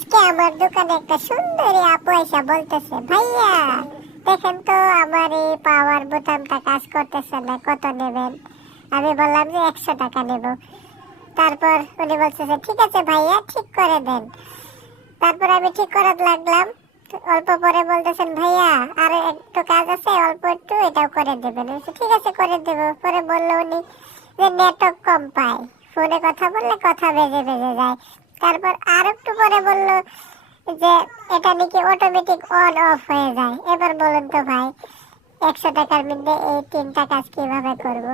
আজকে আমার দোকানে একটা সুন্দরী আপু এসে বলতেছে, ভাইয়া দেখেন তো আমার এই পাওয়ার বোতামটা কাজ করতেছে না, কত নেবেন? আমি বললাম যে 100 টাকা নেব। তারপর উনি বলতেছে ঠিক আছে ভাইয়া, ঠিক করে দেন। তারপর আমি ঠিক করাতে লাগলাম। অল্প পরে বলতেছেন, ভাইয়া আর একটু কাজ আছে, অল্প একটু এটাও করে দেবেন। আমি বলছি, ঠিক আছে করে দেবো। পরে বললো উনি যে নেটওয়ার্ক কম পায়, ফোনে কথা বললে কথা বেজে বেজে যায়। তারপর আর একটু পরে বললো যে এটা নাকি অটোমেটিক অন অফ হয়ে যায়। এবার বলুন তো ভাই, 100 টাকার মধ্যে এই 3টা কাজ কিভাবে করব?